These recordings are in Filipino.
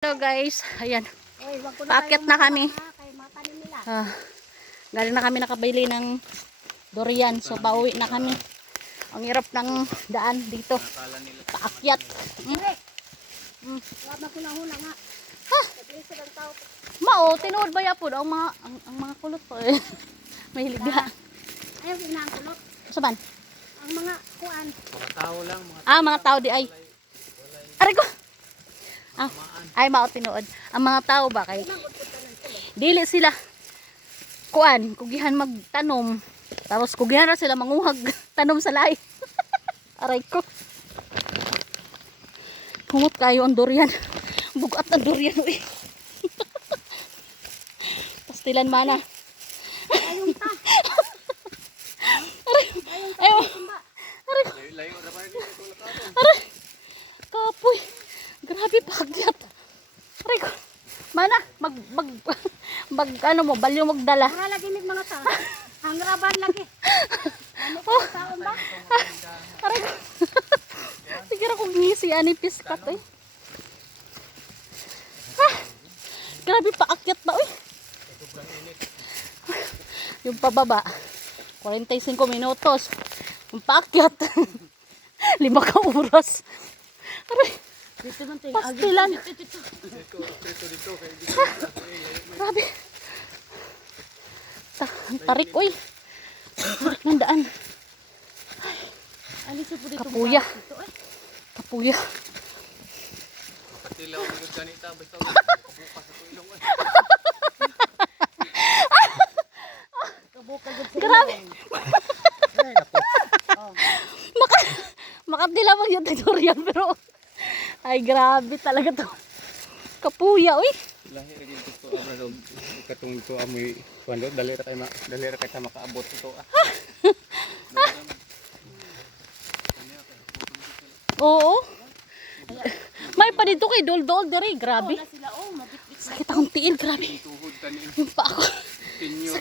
Hello guys, ayan. Paakyat na kami. Galing na kami nakabili ng durian. So pauwi na kami. Ang hirap ng daan dito. Paakyat. Mao, tinuod ba yapod ang mga kulot po eh. Mahilig na. Ayaw ginang kulot. Saban? Ang mga kuan. Mga tao lang. Mga tao di ay. Aray ko. Ay mao tinuod. Ang mga tao ba kay dili sila kuan, kugihan magtanom. Tapos kugihan ra sila manguhag tanom sa lahi. Aray ko. Humot kayo ang durian. Bugat ang durian uy. Pastilan mana. Ayun ta. Ayo. Aray. Layo na pa rin. Aray. Kapoy. Grabe pagyat. Aray ko. Mana ano mo, balyo magdala. Mga lagi mig mga ta. Hangraban lagi. Ano ko taon ba? Aray ko. Siguro kung ngisi ani piskat eh. Grabe paakyat na uy. Yung pababa 45 minutos. Yung paakyat 5 ka oras. Aray. Pastilan. Grabe. Tarik uy. Tarik ng daan. Kapuya. Kapuya. Patilaw ng ganita. Basta kabukas sa ilong. Grabe. Makadila mo yung tutorial pero ay grabe talaga to. Kapuya uy. Lahi rin ito abra katong ito amoy kuando dali ra kay makaabot ito. Oo. May pa dito kay dol-dol diri, grabe. Sakit akong tiil, grabe. Tuhod kani Yung pa ako. tinyo.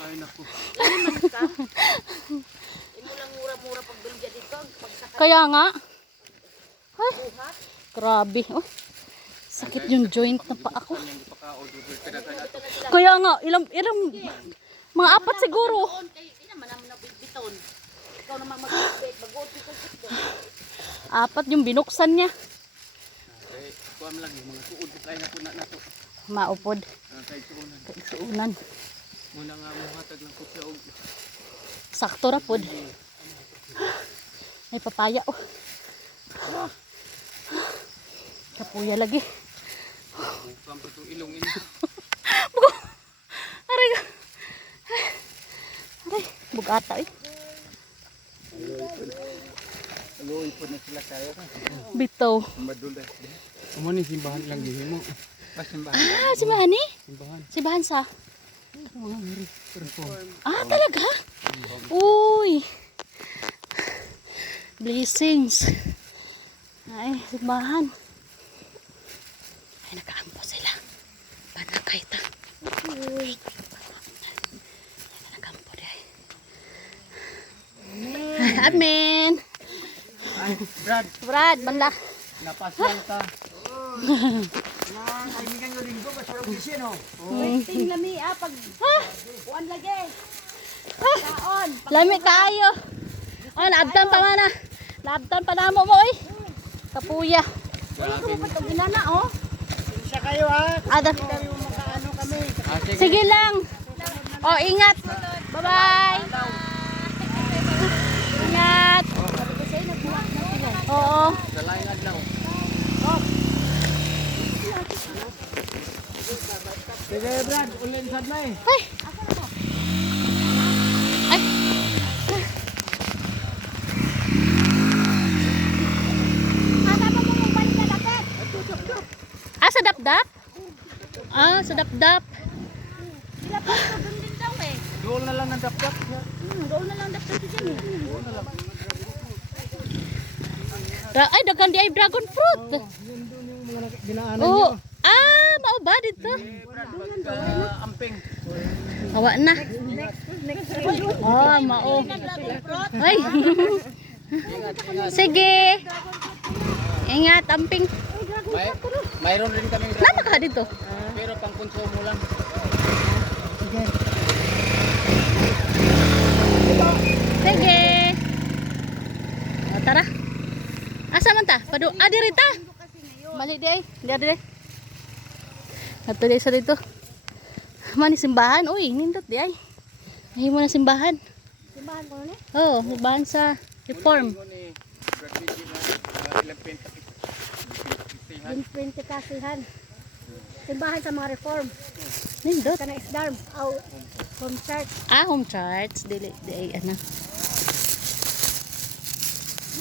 Ay naku. Kaya nga. Ay, grabe. Oh, sakit yung joint na pa ako. Kaya nga, ilang mga apat siguro. Apat yung binuksan niya. Ay, kuam lagi mga tuod kay na puna nato. Maupod. Kay tuunan. Kaigsuunan. Muna nga mohatag lang ko siya og Sakto ra pod. May papaya oh. Kapuya lagi. bukam pa itong ilong ini. Aray ka. Aray. Bugata eh. Aloy po na sila kayo. Bitaw. Madula. Amo ni simbahan lang gihimo. Simbahan. Simbahan ni? Simbahan. Simbahan sa? Talaga? Uy. Blessings. Ay, simbahan. Ay, nakaampo sila. Panakay ta. Uy. Nakaampo dahil. Amen. Ay, Brad, banda. napasyal ka. Ay, mingan yung linggo, masarap kasi, no? Ting lami pag kuan lagi. Kaon. Lami kayo. Oh, naabtan pa mana. Naabtan pa namo mo eh. Kapuya. Ito ginana oh. Isa kayo, ha? Ada. Kami makaano kami. Sige lang. Oh, ingat. Bye-bye. Ingat. Oo. Sa laing adlaw. Sige, Brad, ulin sad na eh. Ay. Ay. Sa dapdap? Sa dapdap. Sila pa doon din daw eh. Doon na lang ng dapdap. Doon na lang dapat si Jenny. Ay, dagan di ay dragon fruit. Yun doon yung mga dinaanan Oo. nyo. Mao ba dito? Amping. Hawa na. Mao. Ay. Sige. Ingat, amping. Mayroon rin kaming Lama ka dito. pero pang konsumo lang. Sige. Sige. O, tara. Asa man ta? Diri ta. Mali di ay. Diri. Ato di sa dito. Mani simbahan. Uy, nindot di ay. Ay mo na simbahan. Simbahan ko na. Oh, simbahan sa Reform. Din 20 kasihan. Simbahan sa mga reform. Nindot. Kana isdarm. Aw, home church. Home charts. Dili di ay ano.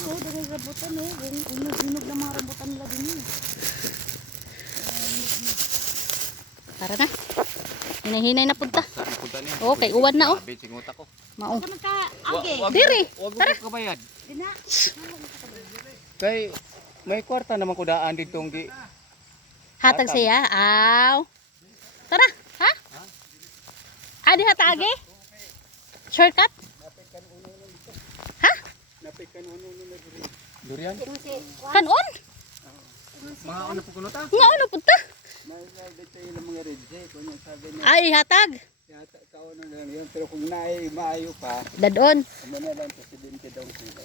Oo, dili rambutan eh. Hinog ng mga rambutan nila din eh. Tara na. Hinay-hinay na punta. Saan punta niya? Okay, uwan na oh. Sabi, singuta ko. Mao. Kaman ka, age. Diri. Wag mo Tara. kabayad. Dina. Kay may kwarta naman ko daan ditong di. Hatag siya. Aw. Tara, ha? Adi hatagi? Shortcut? Ha? Durian? Kanon? Mga ano po kuno ta? Nga ano punta? Ay, hatag. Pero kung maayo pa, Dadon. ano na lang presidente daw sila.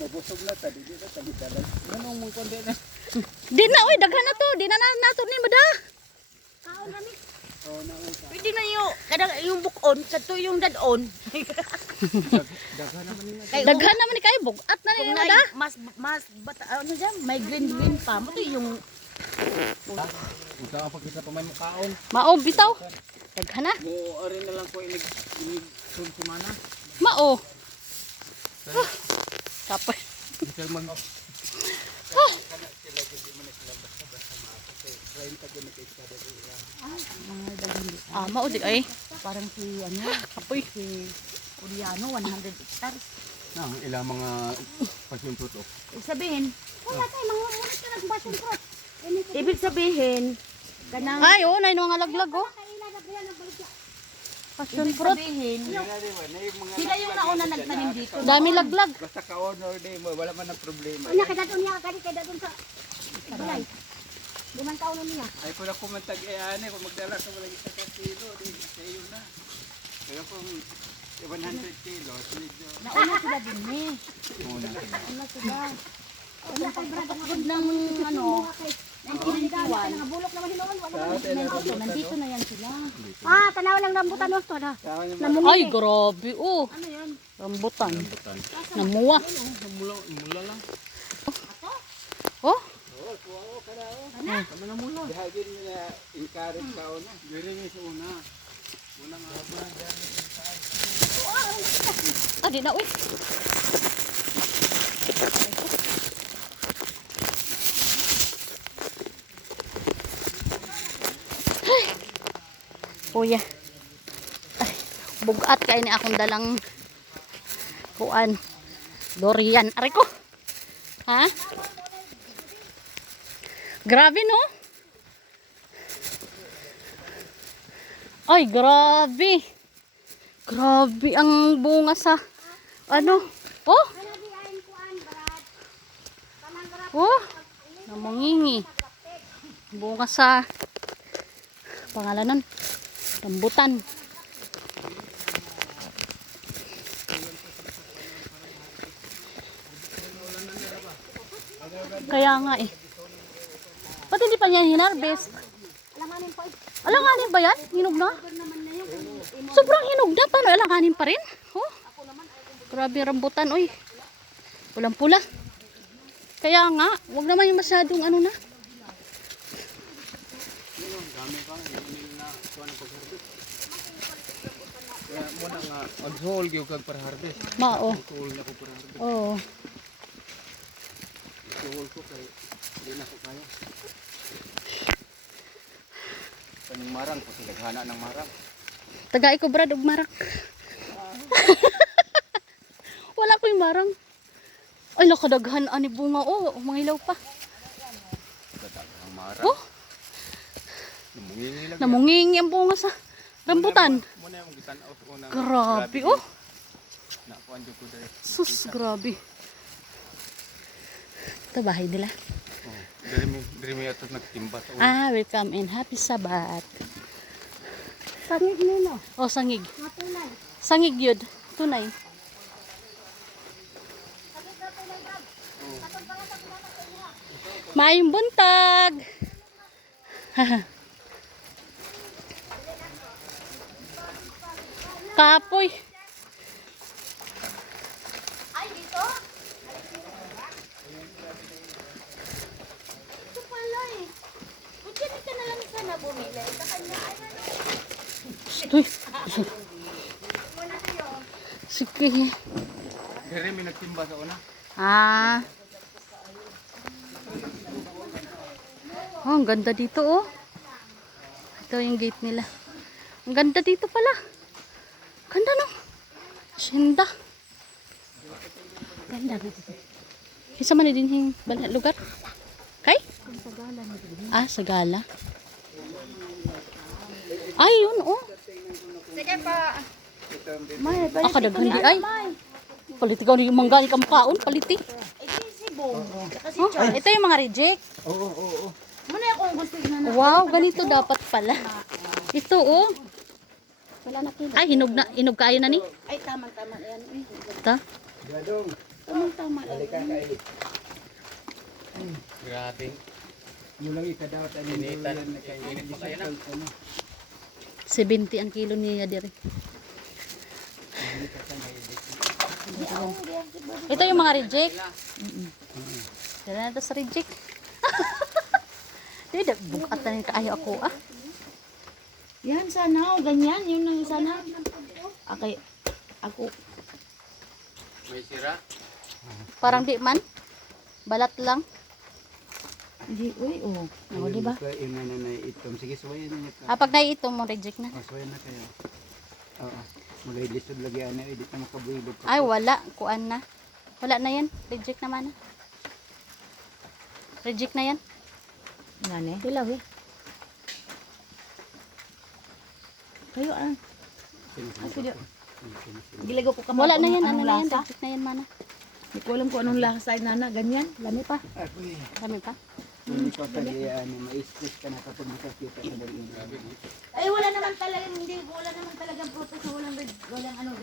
Nagusog na ta, di na talidalan. Anong mong konde na? Di na, oy, daghan na to. Di na nato ni mada. Kaon rami. Pwede na yung bukon, kato yung dadon. Daghan naman nila. Daghan naman ni kayo. Bugat na ni Kung mada. mas, ano dyan, may green pa. Mo to yung, Usa ang pagkita pa man mukaon. Mao, bitaw. Daghan na. Mo rin na lang ko inig sumana. Mao. Kapay. Bisal man Mao di ay. parang si, ano, Kapoy. si Uliano, 100 hectares. nang ilang mga pasyon fruit. Ibig sabihin, Wala tayo, mga mulit ka nagbasyon ko. ibig sabihin, kanang, Ay, oh, nay mga laglag oh. Kaila na ba yan ang balik Passion ibig fruit. sabihin, sila yung nauna nagtanim dito. Dami laglag. Basta ka-honor day mo, wala man ang problema. Unya, kaya doon niya, kaya doon sa balay. 5 taon na niya. Ay kung ako man tag-iane, kung magdala ka wala isa ka kilo, di sa iyo na. Pero kung 100 kilos, medyo Nauna sila din eh. Wala sila. Wala kay brother na Pagod ng, ano, ng pinitiwan. bulok naman hinuon. Wala Nandito na yan sila. tanaw lang rambutan no to na. Ay, grabe oh. Ano yan? Rambutan. Namuwa. Mula lang. Oh, bahagin niyo na encourage ka una. Diri ni sa una. Una nga ba di na uy. Ay. Kuya. Ay, bugat kay ni akong dalang kuan. Durian. Aray ko. Ha? Grabe no? Ay, grabe. Grabe ang bunga sa ano? Oh, oh. Namangingi. Bunga sa pangalanan. Rambutan. Kaya nga eh. Ba't hindi pa niya hinarbest? Alanganin ba yan? Hinog na? Sobrang hinog na. Paano alanganin pa rin? Oh. Grabe rambutan. Uy. Pulang-pula. Kaya nga, wag naman yung masyadong ano na. kaya mo na nga on hold gyud kag para harvest. Mao. Hold na ko para harvest. Oo. Hold ko kay di na ko kaya. Kaning marang ko daghana ng marang. Tagay ko brad og marak. Wala ko yung marang. Ay, nakadaghan ani bunga. Oh, mga ilaw pa. Ang marang. Oh, Namungingi lang. namungingi ang bunga sa rambutan. Mo na yung gitan-aw ko na. Grabe, oh. Na kuan jud ko dire. Sus, grabe. Ito bahay nila. Oh, diri mi ato nagtimba sa una. Ah, welcome and happy Sabat. Sangig nino. Oh, sangig. Matunay. Sangig yun. Tunay. Maayong buntag. Kapoy. Ay, dito? Ito pala eh. Kung dyan ka na lang sana bumili. Sa kanya, ay ano. Uy. Sige. Diri mi nagtimba sa una. Ah. Oh, ang ganda dito oh. Ito yung gate nila. Ang ganda dito pala. Ganda no. Hacienda. Ganda dito. Isa man din yung lugar. Kay? Ah, Sagala. Ay, yun oh. Sige pa. May, Ah, kadaghan di ay. Paliti ka yung mangga ni kamukhaon, paliti. Ay, si Bong. Kasi Oh, ito yung mga reject. Oo. Muna akong gusto na. Wow, ganito dapat pala. Ito oh. Wala na kilo. Ay, hinog kayo na ni. Ay, tama-tama yan. Eh. Ito. Gadong. Tama lang. Halika kay. Grabe. Yung lang ikadawat ano Initan. Init pa kayo na. 70 ang kilo niya dire. Ito yung mga reject. Dala na ito sa reject. Hindi, bukat na rin kaayo ako ah. Yan sana, ganyan. Yun lang sana. Okay. Ako. May sira. Parang di man. Balat lang. Hindi, uy, oh. Oo, di ba? Yung nanay itom. Sige, suwayan na niya. Ah, pag naiito mo, reject na. Suwayan na kayo. Oo. Magay-lisod lagi ano. Edit na makabuhilog. Ay, wala. Kuan na. Wala na yan. Reject naman. Reject na yan. Ngane? Dilaw, eh. Kayo, ah. Ako dyan. Gilago ko kamay. Wala na yan. Ano Anong na yan? lasa? Reject na yan, mana. Hindi ko alam kung anong lasa, nana. Ganyan. Lami pa. Agoy. Kami pa. Hindi pa kaya ma-stress ka na kapag nakakita ka ng Ay, wala naman talagang, hindi, wala naman talagang prutas na walang ano,